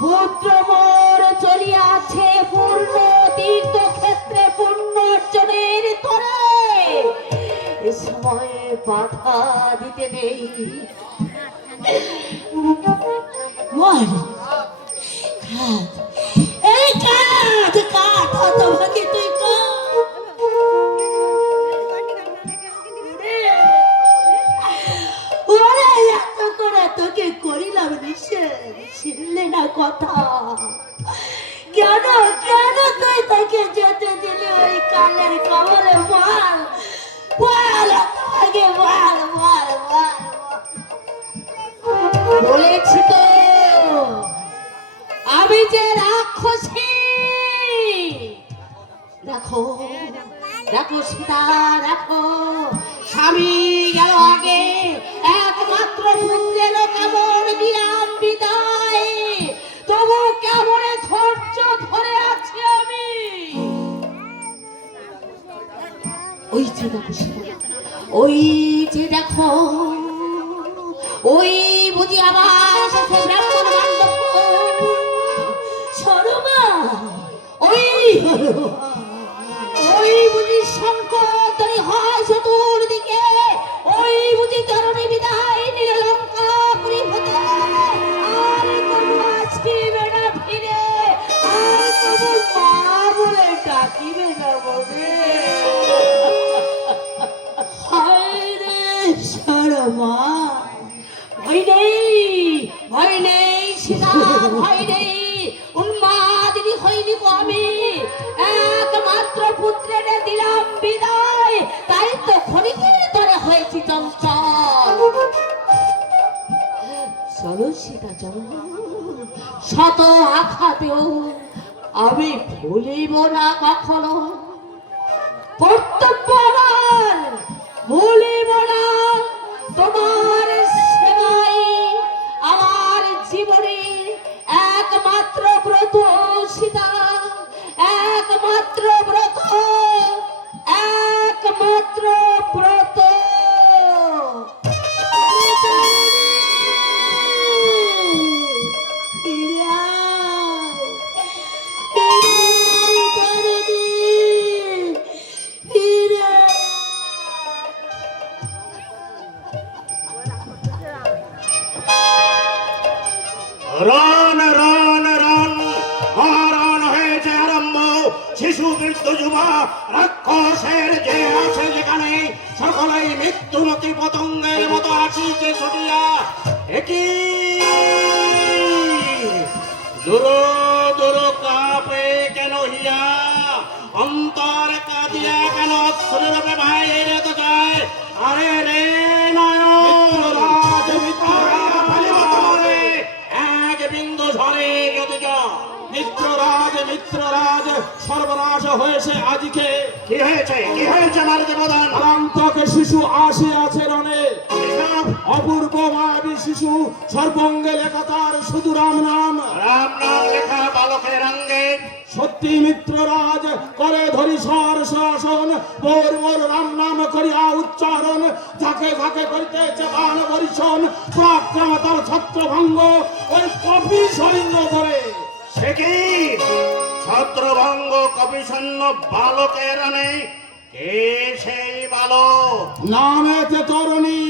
পুত্র মোর চলিয়াছে পূর্ণ তীর্থক্ষেত্রে পুণ্য অর্জনের তরে, এ সময়ে বাধা দিতে নেই। এই কাঠ কাঠ তোমাকে তুই তোকে করিলাম শুনলে না কথা, কেন কেন তুই তাকে যেতে দিলি ওই কালের কবলে? বল বল তোমাকে বল বল বল। বলেছি তো আমি যে রাক্ষসী। দেখো দেখো সীতা, দেখো স্বামী গেল আগে, একমাত্র পুত্রের কেমন দিলাম বিদায়, তবু কেমন ধৈর্য ধরে আছি আমি। ওই যে দেখো সীতা, ওই যে দেখো, ওই বুঝি আবার এসেছে ব্রাহ্মণ বান্ধব। শর্মা ওই ওই বুঝি শঙ্করী হয় চতুর্দিকে, ওই বুঝি চরণে বিদায় নিল লঙ্কাপুরী হতে। আর কোনো আসিবে না ফিরে, আর কোনো মা বলে ডাকিবে না বলে। হায় রে শর্মা, ভয় নেই সীতা, ভয় নেই। উন্মাদিনী হইনি আমি, একমাত্র পুত্রের দিলাম বিদায়, তাই তো ক্ষণিকের তরে হয়েছি চঞ্চল। চলো সীতা চলো, শত আঘাতেও আমি ভুলিব না কখনো কর্তব্য আমার, ভুলিব না তোমার সেবাই আমার জীবনের একমাত্র ব্রত সীতা, একমাত্র ব্রত, একমাত্র ব্রত। রণ রণ রণ মহারণ হয়েছে আরম্ভ, শিশু বৃদ্ধ যুবা রাক্ষসের যে আছে যেখানে, সকলেই মৃত্যুমতি পতঙ্গের মতো আসিছে ছুটিয়া। একই দূর দূর কাপে কেন হিয়া, অন্তর কাঁদিয়া কেন অশ্রুরূপে ভাইরে তো যায়। আরে রে নয়ন বিন্দু ঝরে মিত্ররাজ মিত্ররাজ সর্বনাশ হয়েছে আজকে। কি হয়েছে কি হয়েছে মারতে প্রধান? অন্তকে শিশু আসে আছে রণে, অপূর্ব মায়াবী শিশু, সর্বঙ্গে লেখা তার শুধু রাম নাম, রাম নাম লেখা বালকের অঙ্গে। সত্যি মিত্ররাজ করে ধরি সর শাসন, মোর মোর রাম নাম করিয়া উচ্চারণ, যাকে যাকে করিতেছে বাণ বরিশন, পরাক্রম তার ছত্রভঙ্গ ওই কপি সৈন্য ধরে। সে কি ছত্রভঙ্গ কপি সৈন্য বালকের নেই? কে সেই বালক? নামেতে তরুণী